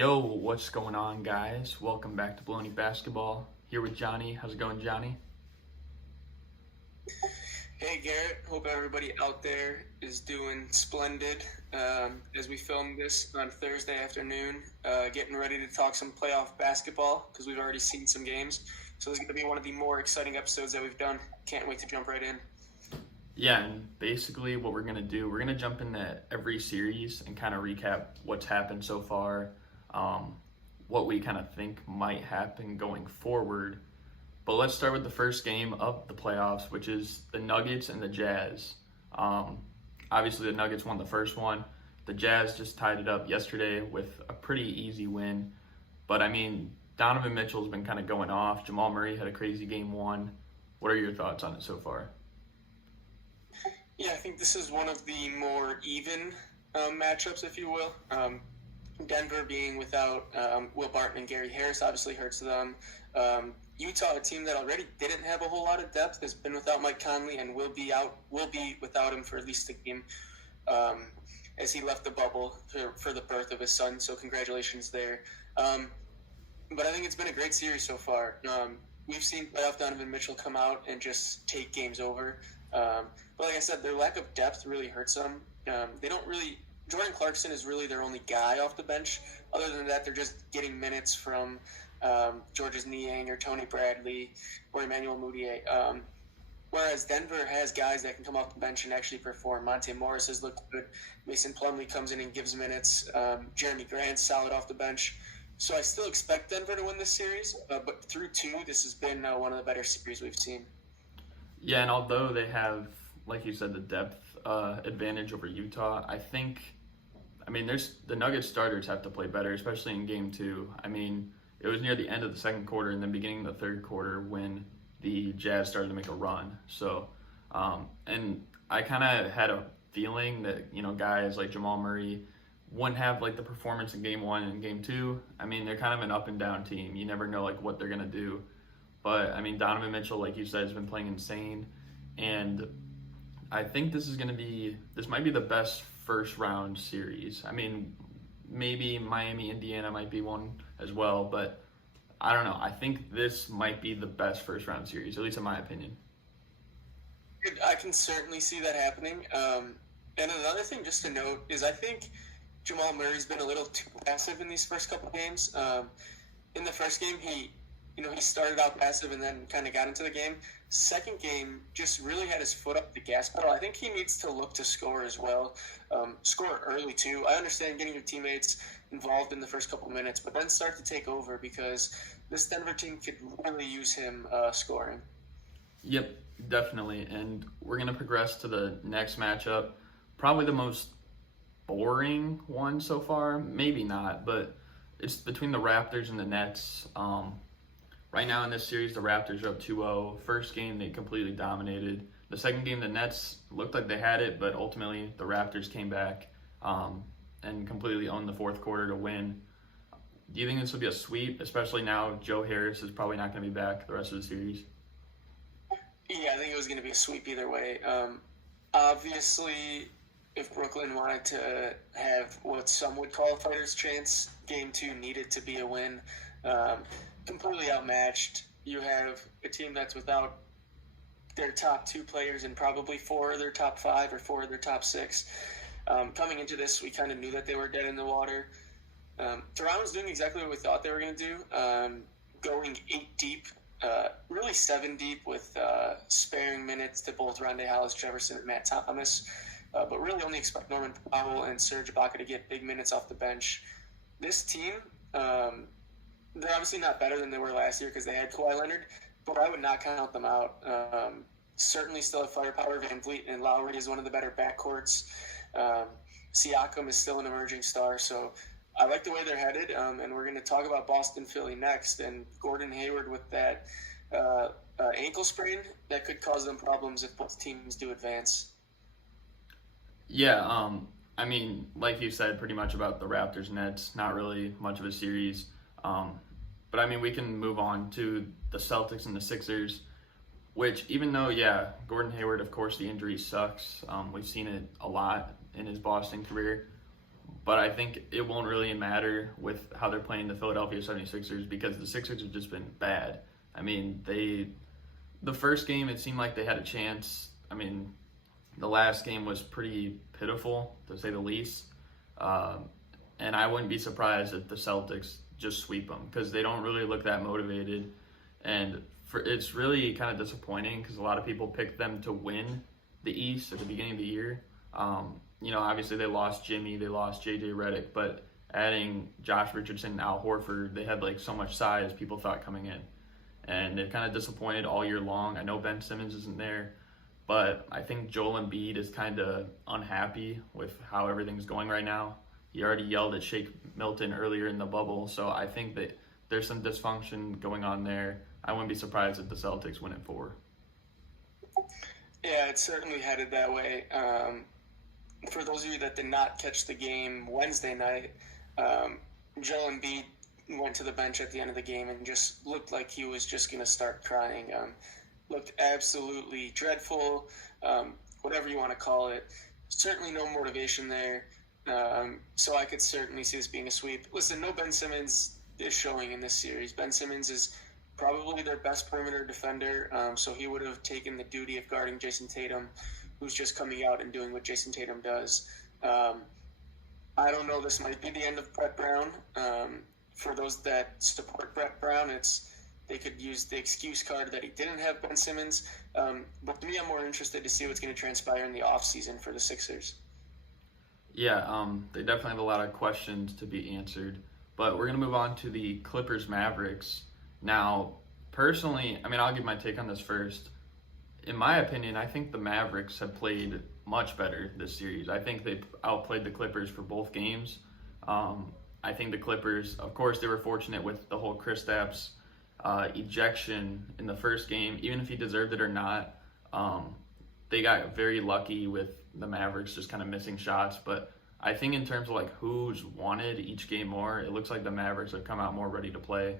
Yo, what's going on, guys? Welcome back to Bullony Basketball. Here with Johnny. How's it going, Johnny? Hey Garrett, hope everybody out there is doing splendid as we film this on Thursday afternoon, getting ready to talk some playoff basketball because we've already seen some games. So this is going to be one of the more exciting episodes that we've done. Can't wait to jump right in. Yeah, and basically what we're going to do, we're going to jump into every series and kind of recap what's happened so far, what we kind of think might happen going forward. But let's start with the first game of the playoffs, which is the Nuggets and the Jazz. Obviously, the Nuggets won the first one. The Jazz just tied it up yesterday with a pretty easy win. But, I mean, Donovan Mitchell's been kind of going off. Jamal Murray had a crazy game one. What are your thoughts on it so far? Yeah, I think this is one of the more even matchups, if you will. Denver being without Will Barton and Gary Harris obviously hurts them. Utah, a team that already didn't have a whole lot of depth, has been without Mike Conley and will be without him for at least a game as he left the bubble for the birth of his son. So congratulations there. But I think it's been a great series so far. We've seen playoff Donovan Mitchell come out and just take games over. But like I said, their lack of depth really hurts them. Jordan Clarkson is really their only guy off the bench. Other than that, they're just getting minutes from Georges Niang or Tony Bradley or Emmanuel Mudiay. Whereas Denver has guys that can come off the bench and actually perform. Monte Morris has looked good. Mason Plumlee comes in and gives minutes. Jeremy Grant's solid off the bench. So I still expect Denver to win this series. But through two, this has been one of the better series we've seen. Yeah, and although they have, like you said, the depth advantage over Utah, the Nuggets starters have to play better, especially in game two. I mean, it was near the end of the second quarter and then beginning of the third quarter when the Jazz started to make a run. So, and I kind of had a feeling that, guys like Jamal Murray wouldn't have like the performance in game one and game two. I mean, they're kind of an up and down team. You never know like what they're going to do. But I mean, Donovan Mitchell, like you said, has been playing insane. And I think this might be the best first round series. I mean, maybe Miami, Indiana might be one as well, but I don't know. I think this might be the best first round series, at least in my opinion. I can certainly see that happening. And another thing just to note is I think Jamal Murray's been a little too passive in these first couple games. In the first game, he started out passive and then kind of got into the game. Second game, just really had his foot up the gas pedal. I think he needs to look to score as well. Score early, too. I understand getting your teammates involved in the first couple minutes, but then start to take over because this Denver team could really use him scoring. Yep, definitely. And we're going to progress to the next matchup. Probably the most boring one so far. Maybe not, but it's between the Raptors and the Nets. Right now in this series, the Raptors are up 2-0. First game, they completely dominated. The second game, the Nets looked like they had it, but ultimately the Raptors came back and completely owned the fourth quarter to win. Do you think this will be a sweep, especially now Joe Harris is probably not going to be back the rest of the series? Yeah, I think it was going to be a sweep either way. Obviously, if Brooklyn wanted to have what some would call a fighter's chance, game two needed to be a win. Completely outmatched. You have a team that's without their top two players and probably four of their top five or four of their top six. Coming into this, we kind of knew that they were dead in the water. Toronto's doing exactly what we thought they were going to do, going 8 deep, really 7 deep with sparing minutes to both Rondae Hollis-Jefferson and Matt Thomas, but really only expect Norman Powell and Serge Ibaka to get big minutes off the bench. This team, they're obviously not better than they were last year because they had Kawhi Leonard, but I would not count them out. Certainly still have firepower. Van Vliet and Lowry is one of the better backcourts. Siakam is still an emerging star, so I like the way they're headed, and we're going to talk about Boston-Philly next, and Gordon Hayward with that ankle sprain that could cause them problems if both teams do advance. Yeah, I mean, like you said, pretty much about the Raptors-Nets, not really much of a series. But I mean, we can move on to the Celtics and the Sixers, which even though, Gordon Hayward, of course, the injury sucks. We've seen it a lot in his Boston career. But I think it won't really matter with how they're playing the Philadelphia 76ers because the Sixers have just been bad. I mean, the first game, it seemed like they had a chance. I mean, the last game was pretty pitiful, to say the least. And I wouldn't be surprised if the Celtics just sweep them because they don't really look that motivated. And it's really kind of disappointing because a lot of people picked them to win the East at the beginning of the year. Obviously they lost Jimmy, they lost JJ Redick, but adding Josh Richardson and Al Horford, they had like so much size people thought coming in. And they've kind of disappointed all year long. I know Ben Simmons isn't there, but I think Joel Embiid is kind of unhappy with how everything's going right now. He already yelled at Shake Milton earlier in the bubble, so I think that there's some dysfunction going on there. I wouldn't be surprised if the Celtics win it 4. Yeah, it's certainly headed that way. For those of you that did not catch the game Wednesday night, Joel Embiid went to the bench at the end of the game and just looked like he was just going to start crying. Looked absolutely dreadful, whatever you want to call it. Certainly no motivation there. So I could certainly see this being a sweep. Listen, no Ben Simmons is showing in this series. Ben Simmons is probably their best perimeter defender, so he would have taken the duty of guarding Jason Tatum, who's just coming out and doing what Jason Tatum does. I don't know, this might be the end of Brett Brown. For those that support Brett Brown, they could use the excuse card that he didn't have Ben Simmons. But to me, I'm more interested to see what's going to transpire in the offseason for the Sixers. Yeah, they definitely have a lot of questions to be answered. But we're going to move on to the Clippers-Mavericks. Now, personally, I'll give my take on this first. In my opinion, I think the Mavericks have played much better this series. I think they outplayed the Clippers for both games. I think the Clippers, of course, they were fortunate with the whole Kristaps ejection in the first game. Even if he deserved it or not, they got very lucky with the Mavericks just kind of missing shots. But I think in terms of like who's wanted each game more, it looks like the Mavericks have come out more ready to play.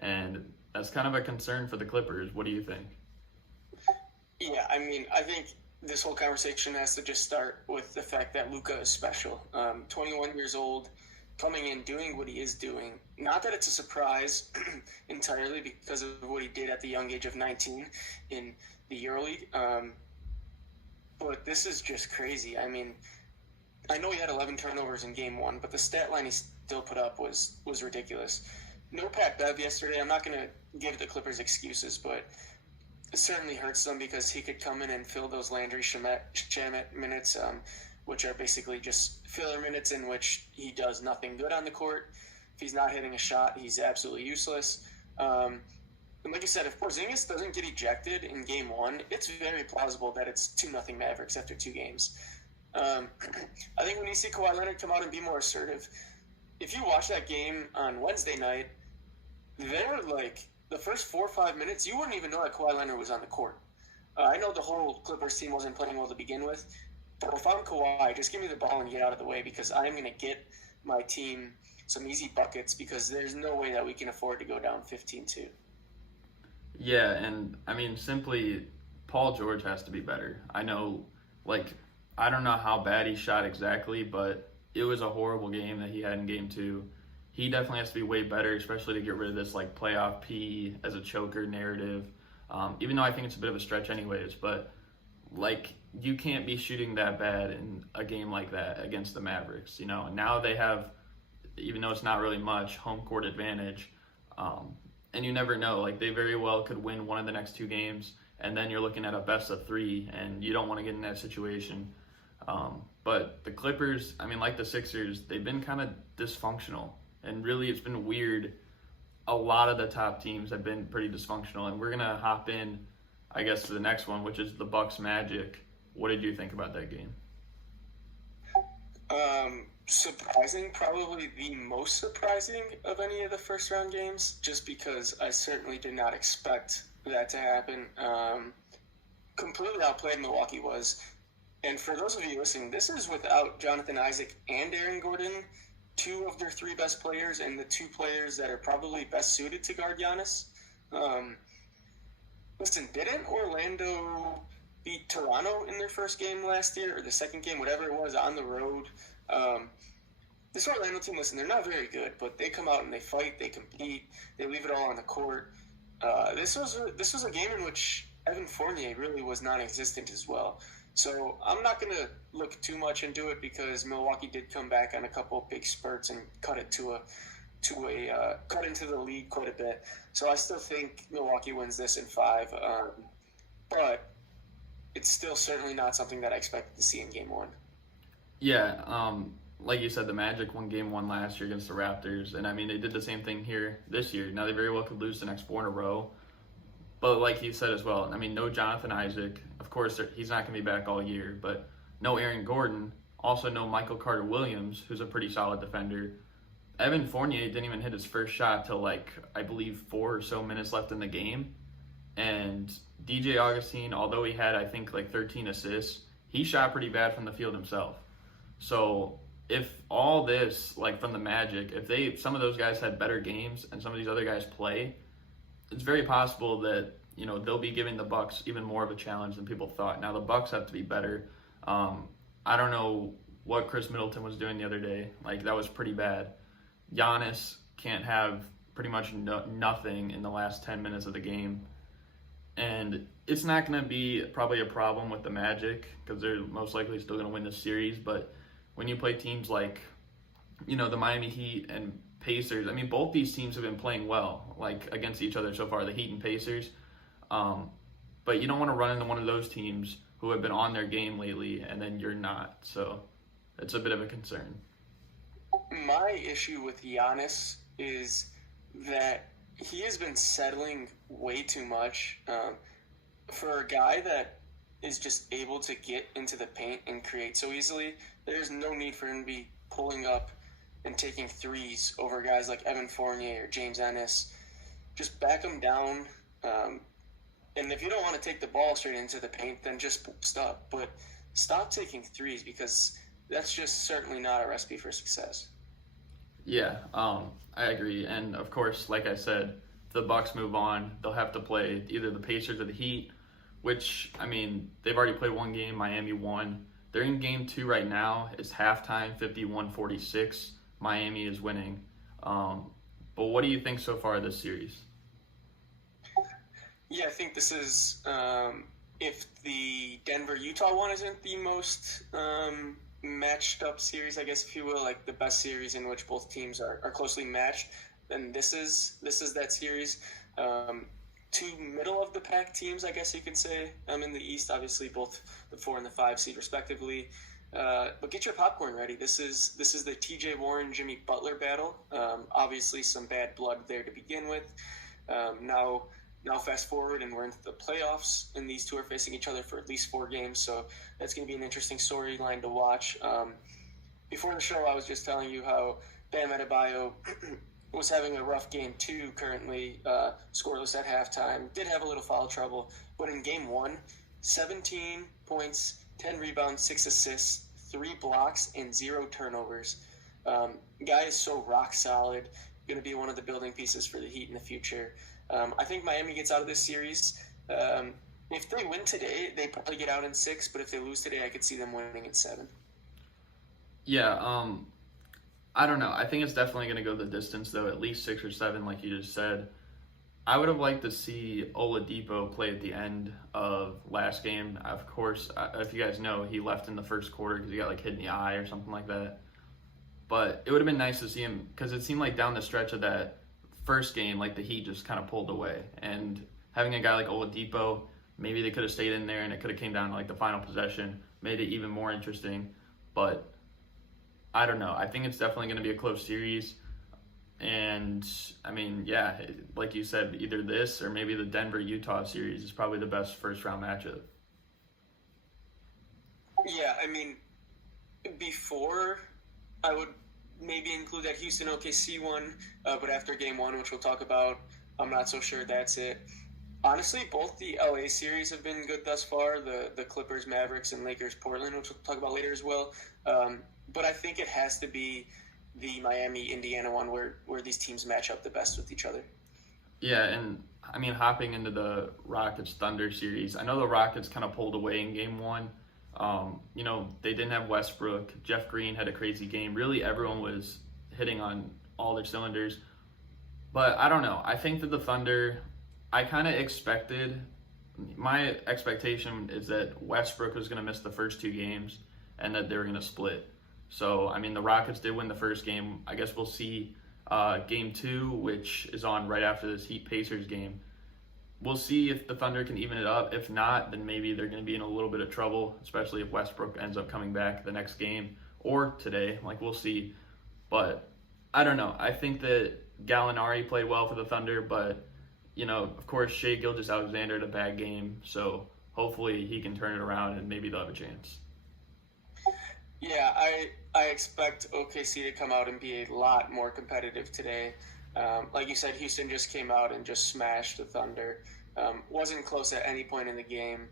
And that's kind of a concern for the Clippers. What do you think? Yeah, I think this whole conversation has to just start with the fact that Luka is special. 21 years old, coming in, doing what he is doing. Not that it's a surprise entirely because of what he did at the young age of 19 in the EuroLeague. But this is just crazy. I know he had 11 turnovers in game 1, but the stat line he still put up was ridiculous. No Pat Bev yesterday. I'm not going to give the Clippers excuses, but it certainly hurts them because he could come in and fill those Landry Shamet minutes, which are basically just filler minutes in which he does nothing good on the court. If he's not hitting a shot, he's absolutely useless. And like you said, if Porzingis doesn't get ejected in game 1, it's very plausible that it's 2-0 Mavericks after 2 games. I think we need to see Kawhi Leonard come out and be more assertive. If you watch that game on Wednesday night, there were the first 4 or 5 minutes, you wouldn't even know that Kawhi Leonard was on the court. I know the whole Clippers team wasn't playing well to begin with, but if I'm Kawhi, just give me the ball and get out of the way because I'm going to get my team some easy buckets because there's no way that we can afford to go down 15-2. Yeah, and simply Paul George has to be better. I know, I don't know how bad he shot exactly, but it was a horrible game that he had in game 2. He definitely has to be way better, especially to get rid of this playoff P as a choker narrative. Even though I think it's a bit of a stretch anyways, but you can't be shooting that bad in a game like that against the Mavericks. Now they have, even though it's not really much, home court advantage. And you never know, they very well could win one of the next 2 games, and then you're looking at a best of 3, and you don't want to get in that situation. But the Clippers, like the Sixers, they've been kind of dysfunctional. And really, it's been weird. A lot of the top teams have been pretty dysfunctional. And we're going to hop in, I guess, to the next one, which is the Bucks Magic. What did you think about that game? Surprising, probably the most surprising of any of the first-round games, just because I certainly did not expect that to happen. Completely outplayed Milwaukee was. And for those of you listening, this is without Jonathan Isaac and Aaron Gordon, 2 of their 3 best players and the 2 players that are probably best suited to guard Giannis. Listen, didn't Orlando beat Toronto in their first game last year, or the second game, whatever it was, on the road? this Orlando team, listen, they're not very good, but they come out and they fight, they compete, they leave it all on the court. This was a game in which Evan Fournier really was non-existent as well. So I'm not going to look too much into it because Milwaukee did come back on a couple of big spurts and cut into the lead quite a bit. So I still think Milwaukee wins this in 5, but it's still certainly not something that I expected to see in Game 1. Yeah, like you said, the Magic won Game 1 last year against the Raptors, and I mean, they did the same thing here this year. Now, they very well could lose the next 4 in a row, but like you said as well, I mean, no Jonathan Isaac. Of course, he's not going to be back all year, but no Aaron Gordon. Also, no Michael Carter-Williams, who's a pretty solid defender. Evan Fournier didn't even hit his first shot till, I believe 4 or so minutes left in the game. And DJ Augustine, although he had, I think, 13 assists, he shot pretty bad from the field himself. So if all this, from the Magic, if some of those guys had better games and some of these other guys play, it's very possible that, they'll be giving the Bucks even more of a challenge than people thought. Now, the Bucks have to be better. I don't know what Chris Middleton was doing the other day. That was pretty bad. Giannis can't have pretty much nothing in the last 10 minutes of the game. And it's not going to be probably a problem with the Magic because they're most likely still going to win this series. But when you play teams like, the Miami Heat and Pacers, I mean, both these teams have been playing well, against each other so far, the Heat and Pacers. But you don't want to run into one of those teams who have been on their game lately and then you're not. So it's a bit of a concern. My issue with Giannis is that he has been settling way too much. For a guy that is just able to get into the paint and create so easily, there's no need for him to be pulling up and taking threes over guys like Evan Fournier or James Ennis. Just back him down. And if you don't want to take the ball straight into the paint, then just stop. But stop taking threes because that's just certainly not a recipe for success. Yeah, I agree. And of course, like I said, if the Bucks move on, they'll have to play either the Pacers or the Heat, which, I mean, they've already played one game. Miami won. They're in Game 2 right now. It's halftime, 51-46. Miami is winning. But what do you think so far of this series? Yeah, I think this is, if the Denver-Utah one isn't the most matched up series, I guess, if you will, the best series in which both teams are closely matched, then this is that series. 2 middle of the pack teams, I guess you could say, in the East, obviously both the 4 and the 5 seed respectively. But get your popcorn ready. This is the TJ Warren Jimmy Butler battle. Obviously some bad blood there to begin with. Now fast forward and we're into the playoffs, and these two are facing each other for at least 4 games, so that's going to be an interesting storyline to watch. Before the show, I was just telling you how Bam Adebayo was having a rough Game 2 currently, scoreless at halftime, did have a little foul trouble, but in Game 1, 17 points, 10 rebounds, 6 assists, 3 blocks, and 0 turnovers. Guy is so rock solid, going to be one of the building pieces for the Heat in the future. I think Miami gets out of this series. If they win today, they probably get out in 6, but if they lose today, I could see them winning in 7. Yeah, I don't know. I think it's definitely going to go the distance, though, at least 6 or 7, like you just said. I would have liked to see Oladipo play at the end of last game. Of course, if you guys know, he left in the first quarter because he got hit in the eye or something like that. But it would have been nice to see him because it seemed like down the stretch of that first game, the Heat just kind of pulled away. And having a guy like Oladipo, maybe they could have stayed in there and it could have came down to the final possession, made it even more interesting. But I don't know. I think it's definitely going to be a close series. And, I mean, yeah, like you said, either this or maybe the Denver-Utah series is probably the best first-round matchup. Yeah, I mean, before I would maybe include that Houston OKC one, but after Game 1, which we'll talk about, I'm not so sure that's it. Honestly, both the LA series have been good thus far, the Clippers, Mavericks, and Lakers, Portland, which we'll talk about later as well. But I think it has to be the Miami-Indiana one where these teams match up the best with each other. Yeah, and I mean, hopping into the Rockets-Thunder series, I know the Rockets kind of pulled away in Game 1. They didn't have Westbrook. Jeff Green had a crazy game. Really, everyone was hitting on all their cylinders. But I don't know. I think that the Thunder, I kind of expected, my expectation is that Westbrook was going to miss the first 2 games and that they were going to split. So, I mean, the Rockets did win the first game. I guess we'll see game 2, which is on right after this Heat-Pacers game. We'll see if the Thunder can even it up. If not, then maybe they're going to be in a little bit of trouble, especially if Westbrook ends up coming back the next game or today. We'll see. But I don't know. I think that Gallinari played well for the Thunder, but, of course, Shai Gilgeous-Alexander had a bad game. So hopefully he can turn it around and maybe they'll have a chance. Yeah, I expect OKC to come out and be a lot more competitive today. Like you said, Houston just came out and just smashed the Thunder. Wasn't close at any point in the game.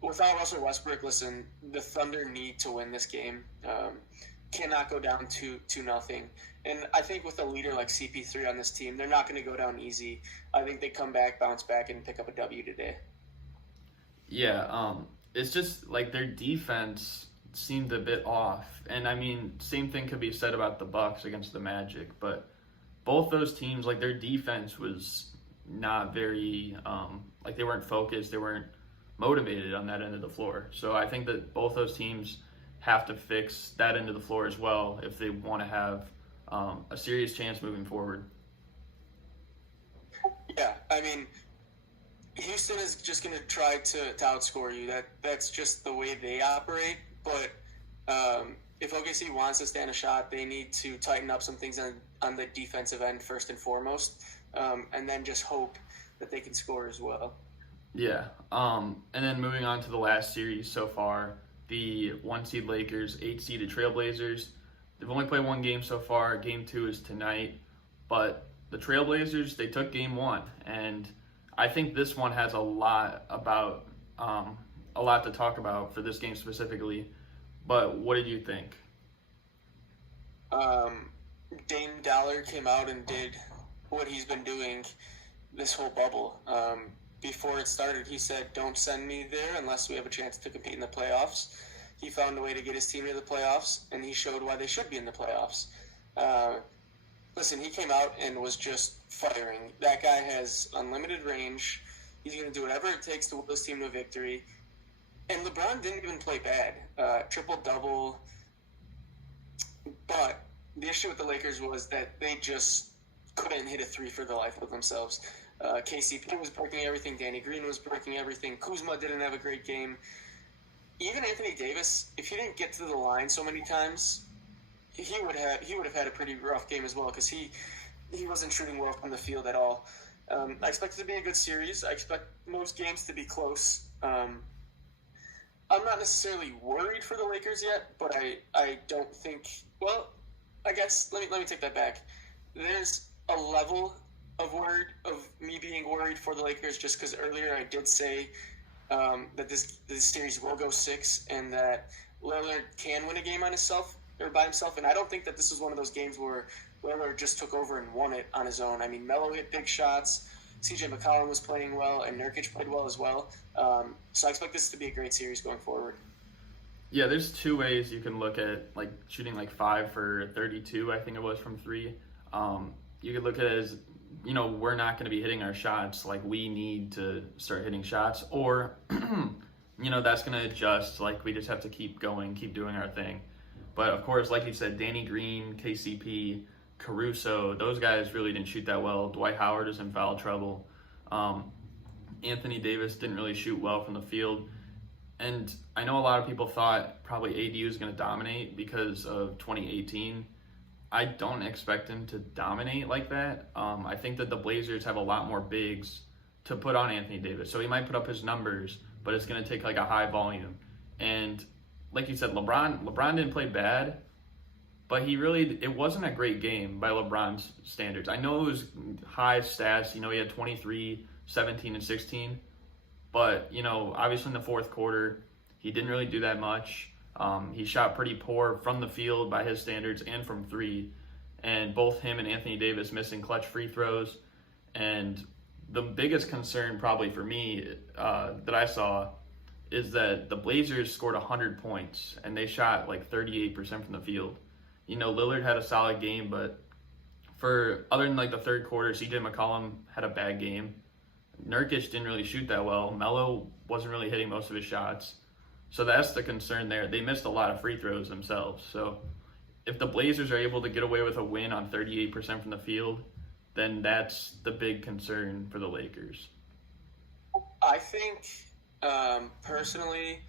Without Russell Westbrook, listen, the Thunder need to win this game. Cannot go down 2-0. And I think with a leader like CP3 on this team, they're not going to go down easy. I think they come back, bounce back, and pick up a W today. Yeah, it's just their defense seemed a bit off. And I mean, same thing could be said about the Bucks against the Magic, but both those teams, their defense was not very, they weren't focused, they weren't motivated on that end of the floor. So I think that both those teams have to fix that end of the floor as well if they want to have a serious chance moving forward. Yeah, I mean, Houston is just going to try to outscore you. That's just the way they operate. But if OKC wants to stand a shot, they need to tighten up some things on the defensive end first and foremost, and then just hope that they can score as well. Yeah, and then moving on to the last series so far, the 1-seed Lakers, 8-seeded Trailblazers. They've only played 1 game so far. Game 2 is tonight, but the Trailblazers, they took game 1, and I think this one has a lot to talk about for this game specifically. But what did you think? Dame Dollar came out and did what he's been doing this whole bubble. Before it started, he said, "Don't send me there unless we have a chance to compete in the playoffs." He found a way to get his team to the playoffs, and he showed why they should be in the playoffs. Listen, he came out and was just firing. That guy has unlimited range. He's going to do whatever it takes to will his team to victory. And LeBron didn't even play bad. Triple-double. But the issue with the Lakers was that they just couldn't hit a 3 for the life of themselves. KCP was breaking everything. Danny Green was breaking everything. Kuzma didn't have a great game. Even Anthony Davis, if he didn't get to the line so many times, he would have had a pretty rough game as well because he wasn't shooting well from the field at all. I expect it to be a good series. I expect most games to be close. I'm not necessarily worried for the Lakers yet, but I don't think. Well, I guess let me take that back. There's a level of me being worried for the Lakers just because earlier I did say that this series will go 6 and that Lillard can win a game on himself or by himself, and I don't think that this is one of those games where Lillard just took over and won it on his own. I mean, Melo hit big shots. CJ McCollum was playing well, and Nurkic played well as well. So I expect this to be a great series going forward. Yeah, there's 2 ways you can look at shooting 5 for 32, I think it was from 3. You could look at it as, we're not going to be hitting our shots. We need to start hitting shots, or, that's going to adjust. We just have to keep going, keep doing our thing. But of course, like you said, Danny Green, KCP, Caruso, those guys really didn't shoot that well. Dwight Howard is in foul trouble. Anthony Davis didn't really shoot well from the field. And I know a lot of people thought probably AD was going to dominate because of 2018. I don't expect him to dominate like that. I think that the Blazers have a lot more bigs to put on Anthony Davis. So he might put up his numbers, but it's going to take a high volume. And like you said, LeBron didn't play bad, but it wasn't a great game by LeBron's standards. I know it was high stats. He had 23, 17, and 16. But, obviously in the fourth quarter, he didn't really do that much. He shot pretty poor from the field by his standards and from 3. And both him and Anthony Davis missing clutch free throws. And the biggest concern probably for me that I saw is that the Blazers scored 100 points and they shot like 38% from the field. Lillard had a solid game, but other than like the third quarter, CJ McCollum had a bad game. Nurkic didn't really shoot that well. Melo wasn't really hitting most of his shots. So that's the concern there. They missed a lot of free throws themselves. So if the Blazers are able to get away with a win on 38% from the field, then that's the big concern for the Lakers. I think, personally,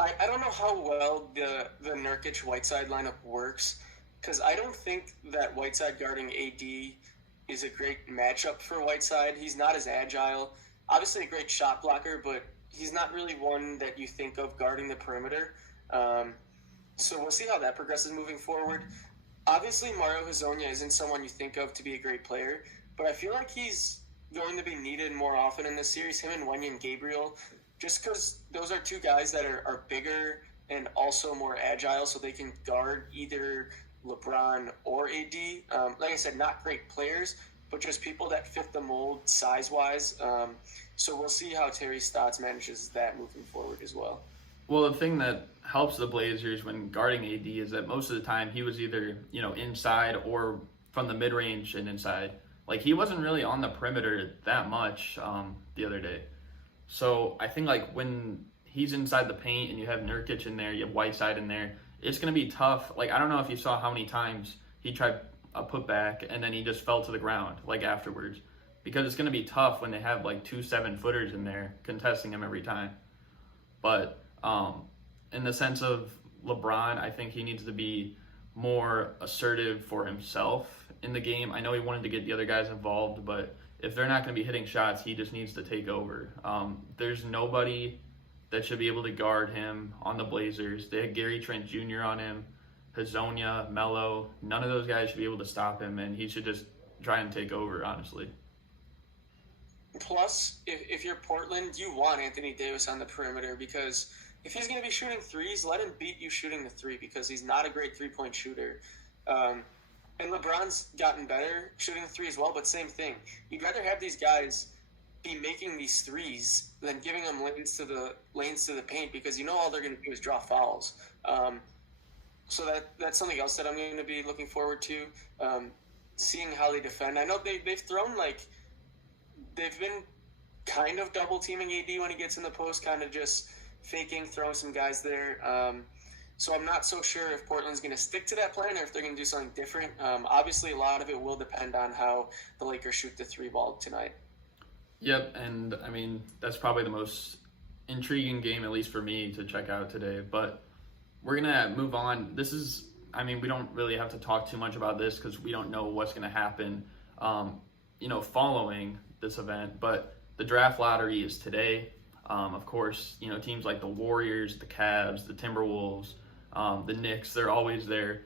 I don't know how well the Nurkic-Whiteside lineup works, because I don't think that Whiteside guarding AD is a great matchup for Whiteside. He's not as agile. Obviously a great shot blocker, but he's not really one that you think of guarding the perimeter. So we'll see how that progresses moving forward. Obviously, Mario Hezonja isn't someone you think of to be a great player, but I feel like he's going to be needed more often in this series, him and Wenyen Gabriel, just because those are two guys that are bigger and also more agile, so they can guard either LeBron or AD. Like I said, not great players, but just people that fit the mold size-wise. So we'll see how Terry Stotts manages that moving forward as well. Well, the thing that helps the Blazers when guarding AD is that most of the time he was either, inside or from the mid-range and inside. Like, he wasn't really on the perimeter that much the other day. So I think, like, when he's inside the paint and you have Nurkic in there, you have Whiteside in there, it's going to be tough. Like, I don't know if you saw how many times he tried a putback and then he just fell to the ground, like, afterwards. Because it's going to be tough when they have, like, 2 7-footers in there contesting him every time. But in the sense of LeBron, I think he needs to be more assertive for himself in the game. I know he wanted to get the other guys involved, but if they're not going to be hitting shots, he just needs to take over. There's nobody that should be able to guard him on the Blazers. They had Gary Trent Jr. on him, Hezonja, Melo. None of those guys should be able to stop him, and he should just try and take over, honestly. Plus, if you're Portland, you want Anthony Davis on the perimeter, because if he's going to be shooting threes, let him beat you shooting the three, because he's not a great three-point shooter. And LeBron's gotten better shooting the three as well, but same thing. You'd rather have these guys be making these threes than giving them lanes to the paint, because all they're going to do is draw fouls. So that's something else that I'm going to be looking forward to, seeing how they defend. I know they've thrown, they've been kind of double teaming AD when he gets in the post, kind of just faking, throwing some guys there. So I'm not so sure if Portland's going to stick to that plan or if they're going to do something different. Obviously, a lot of it will depend on how the Lakers shoot the three ball tonight. Yep, and I mean, that's probably the most intriguing game, at least for me, to check out today. But we're going to move on. We don't really have to talk too much about this because we don't know what's going to happen, following this event. But the draft lottery is today. Of course, teams like the Warriors, the Cavs, the Timberwolves, the Knicks, they're always there.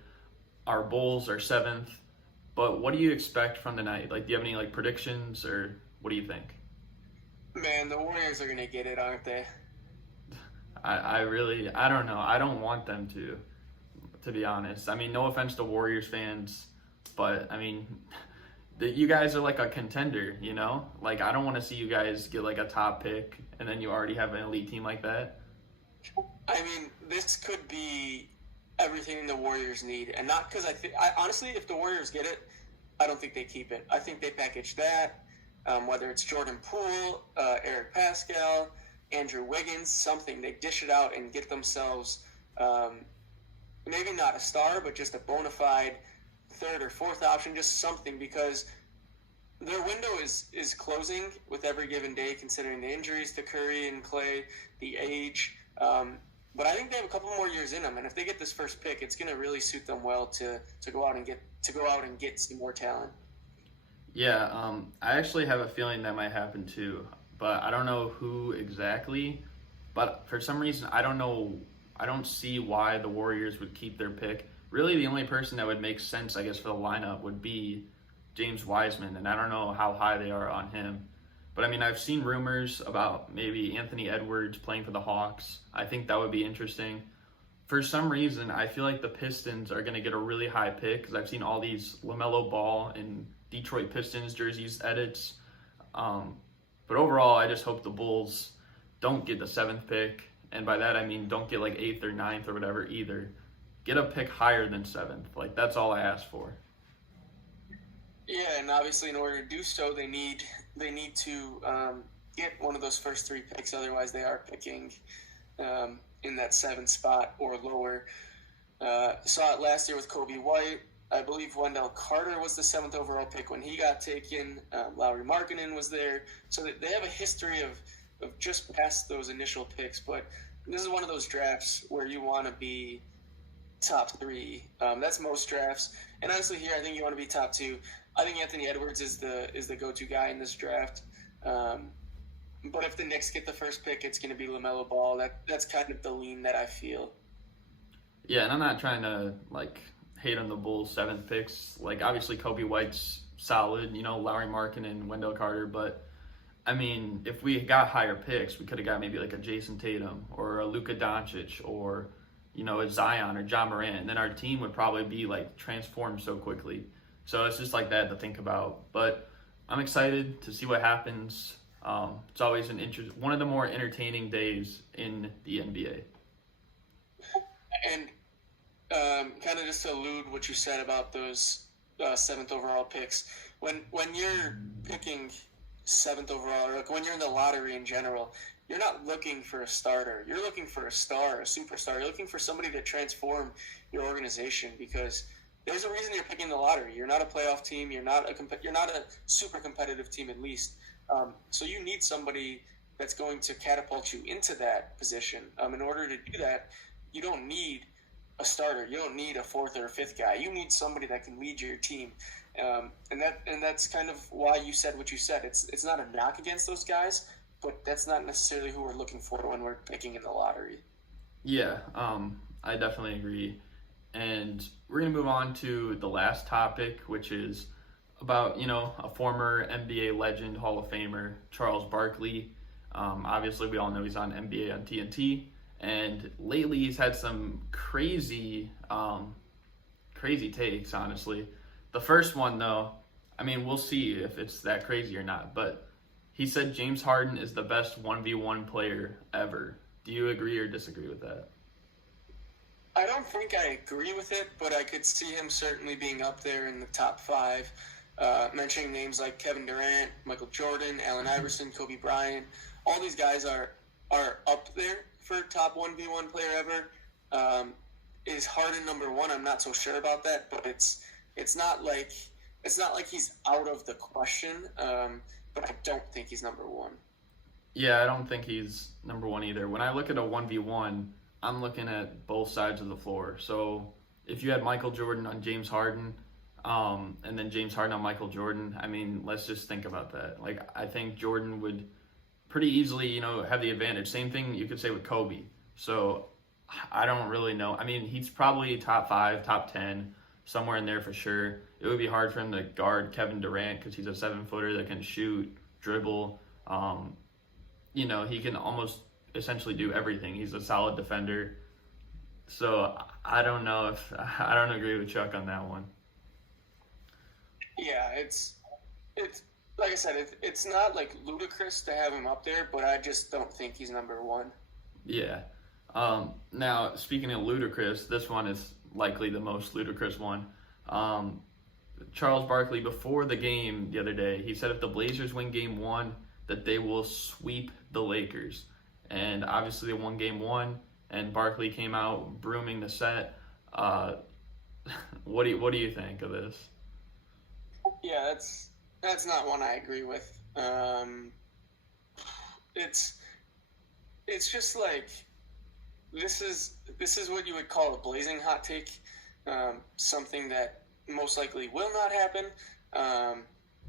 Our Bulls are 7th. But what do you expect from tonight? Do you have any predictions, or what do you think? Man, the Warriors are going to get it, aren't they? I don't know. I don't want them to be honest. I mean, no offense to Warriors fans, but I mean, you guys are like a contender, I don't want to see you guys get a top pick and then you already have an elite team like that. I mean, this could be everything the Warriors need, and not because honestly, if the Warriors get it, I don't think they keep it. I think they package that, whether it's Jordan Poole, Eric Pascal, Andrew Wiggins, something. They dish it out and get themselves maybe not a star, but just a bona fide third or fourth option, just something, because their window is closing with every given day, considering the injuries to Curry and Clay, the age. But I think they have a couple more years in them, and if they get this first pick, it's going to really suit them well to go out and get some more talent. Yeah, I actually have a feeling that might happen too, but I don't know who exactly. But for some reason, I don't see why the Warriors would keep their pick. Really, the only person that would make sense, I guess, for the lineup would be James Wiseman, and I don't know how high they are on him. But, I mean, I've seen rumors about maybe Anthony Edwards playing for the Hawks. I think that would be interesting. For some reason, I feel like the Pistons are going to get a really high pick because I've seen all these LaMelo Ball and Detroit Pistons jerseys edits. But overall, I just hope the Bulls don't get the 7th pick, and by that I mean don't get like 8th or 9th or whatever either. Get a pick higher than 7th. Like, that's all I ask for. Yeah, and obviously in order to do so, they need to get one of those first 3 picks. Otherwise, they are picking in that 7th spot or lower. Saw it last year with Kobe White. I believe Wendell Carter was the 7th overall pick when he got taken. Lauri Markkanen was there. So they have a history of just past those initial picks. But this is one of those drafts where you want to be top 3. That's most drafts. And honestly, here I think you want to be top 2. I think Anthony Edwards is the go-to guy in this draft. But if the Knicks get the first pick, it's going to be LaMelo Ball. That's kind of the lean that I feel. Yeah, and I'm not trying to like hate on the Bulls' 7th picks. Like, obviously Kobe White's solid, Lauri Markkanen and Wendell Carter, but I mean, if we got higher picks, we could have got maybe like a Jason Tatum or a Luka Doncic or a Zion or John Morant, and then our team would probably be like transformed so quickly. So it's just like that to think about. But I'm excited to see what happens. It's always one of the more entertaining days in the NBA. And kind of just to allude what you said about those 7th overall picks, when you're picking 7th overall, or like when you're in the lottery in general, you're not looking for a starter. You're looking for a star, a superstar. You're looking for somebody to transform your organization, because there's a reason you're picking the lottery. You're not a playoff team. You're not a super competitive team, at least. So you need somebody that's going to catapult you into that position. In order to do that, you don't need a starter. You don't need a 4th or a 5th guy. You need somebody that can lead your team. And that's kind of why you said what you said. It's not a knock against those guys, but that's not necessarily who we're looking for when we're picking in the lottery. Yeah, I definitely agree. And we're going to move on to the last topic, which is about, a former NBA legend, Hall of Famer, Charles Barkley. Obviously, we all know he's on NBA on TNT. And lately, he's had some crazy takes, honestly. The first one, though, I mean, we'll see if it's that crazy or not. But he said James Harden is the best 1v1 player ever. Do you agree or disagree with that? I don't think I agree with it, but I could see him certainly being up there in the top 5. Mentioning names like Kevin Durant, Michael Jordan, Allen Iverson, Kobe Bryant. All these guys are up there for top 1v1 player ever. Is Harden number 1? I'm not so sure about that, but it's not like he's out of the question. But I don't think he's number 1. Yeah, I don't think he's number 1 either. When I look at a 1v1, I'm looking at both sides of the floor. So if you had Michael Jordan on James Harden, and then James Harden on Michael Jordan, I mean, let's just think about that. Like, I think Jordan would pretty easily, have the advantage. Same thing you could say with Kobe. So I don't really know. I mean, he's probably top 5, top 10, somewhere in there for sure. It would be hard for him to guard Kevin Durant because he's a 7-footer that can shoot, dribble. He can almost essentially do everything. He's a solid defender. So I don't agree with Chuck on that one. Yeah, it's like I said, it's not like ludicrous to have him up there, but I just don't think he's number 1. Yeah. Now, speaking of ludicrous, this one is likely the most ludicrous one. Charles Barkley, before the game the other day, he said if the Blazers win Game 1, that they will sweep the Lakers. And obviously they won Game 1, and Barkley came out brooming the set. What do you think of this? Yeah, that's not one I agree with. It's just like this is what you would call a blazing hot take. Something that most likely will not happen.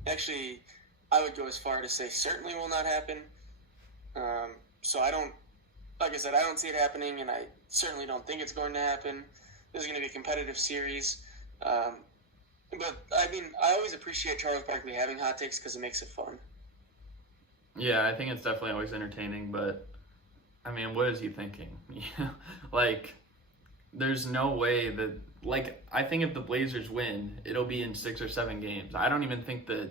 Actually, I would go as far to say certainly will not happen. So I don't see it happening, and I certainly don't think it's going to happen. This is going to be a competitive series. But, I mean, I always appreciate Charles Barkley having hot takes because it makes it fun. Yeah, I think it's definitely always entertaining, but, I mean, what is he thinking? Like, there's no way that, like, I think if the Blazers win, it'll be in 6 or 7 games. I don't even think that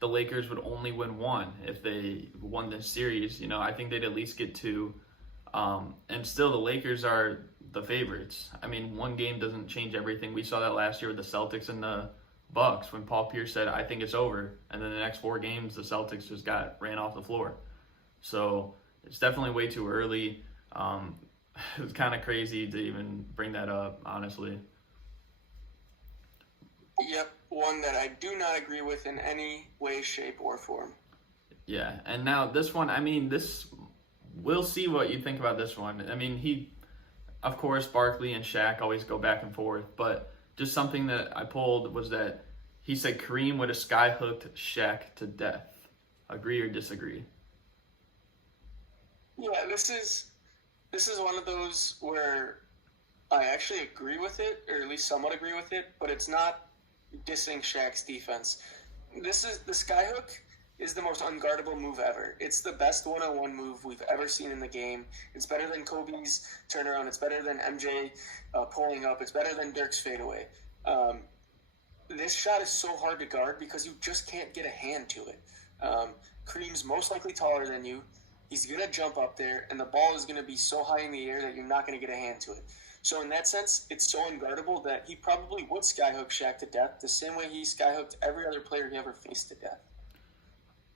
the Lakers would only win one if they won this series. I think they'd at least get two. And still, the Lakers are the favorites. I mean, one game doesn't change everything. We saw that last year with the Celtics and the Bucks when Paul Pierce said, "I think it's over," and then the next 4 games, the Celtics just ran off the floor. So it's definitely way too early. It was kind of crazy to even bring that up, honestly. Yep, one that I do not agree with in any way, shape, or form. Yeah, and now this one, I mean, we'll see what you think about this one. I mean, of course, Barkley and Shaq always go back and forth, but just something that I pulled was that he said Kareem would have skyhooked Shaq to death. Agree or disagree? Yeah, this is one of those where I actually agree with it, or at least somewhat agree with it, but it's not dissing Shaq's defense. The skyhook is the most unguardable move ever. It's the best one-on-one move we've ever seen in the game. It's better than Kobe's turnaround. It's better than MJ pulling up. It's better than Dirk's fadeaway. This shot is so hard to guard because you just can't get a hand to it. Kareem's most likely taller than you. He's going to jump up there, and the ball is going to be so high in the air that you're not going to get a hand to it. So in that sense, it's so unguardable that he probably would skyhook Shaq to death the same way he skyhooked every other player he ever faced to death.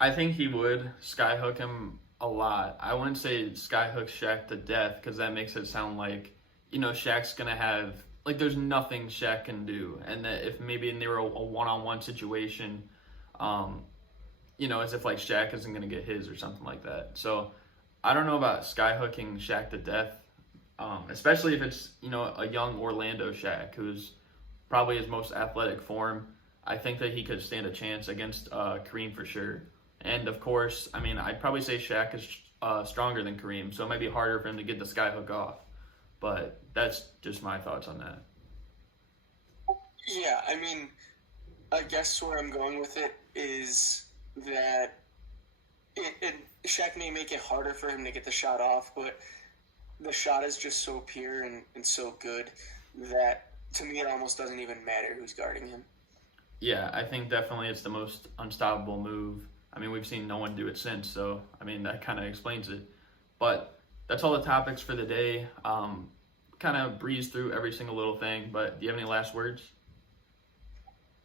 I think he would skyhook him a lot. I wouldn't say skyhook Shaq to death because that makes it sound like, Shaq's going to have, there's nothing Shaq can do. And that if maybe they were a one-on-one situation, as if Shaq isn't going to get his or something like that. So I don't know about skyhooking Shaq to death, especially if it's, a young Orlando Shaq who's probably his most athletic form. I think that he could stand a chance against Kareem for sure. And of course, I mean, I'd probably say Shaq is stronger than Kareem, so it might be harder for him to get the skyhook off. But that's just my thoughts on that. Yeah, I mean, I guess where I'm going with it is that Shaq may make it harder for him to get the shot off, but the shot is just so pure and so good that, to me, it almost doesn't even matter who's guarding him. Yeah, I think definitely it's the most unstoppable move. I mean, we've seen no one do it since, so, I mean, that kind of explains it. But that's all the topics for the day. Kind of breeze through every single little thing, but do you have any last words?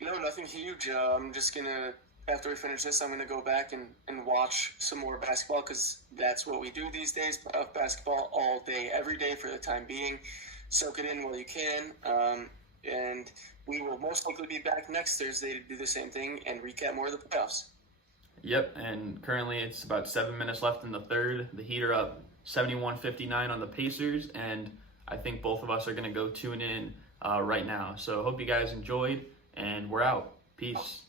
No, nothing huge. I'm just going to, after we finish this, I'm going to go back and watch some more basketball because that's what we do these days, basketball all day, every day for the time being. Soak it in while you can. And we will most likely be back next Thursday to do the same thing and recap more of the playoffs. Yep, and currently it's about 7 minutes left in the third. The Heat are up 71-59 on the Pacers, and I think both of us are going to go tune in right now. So hope you guys enjoyed, and we're out. Peace.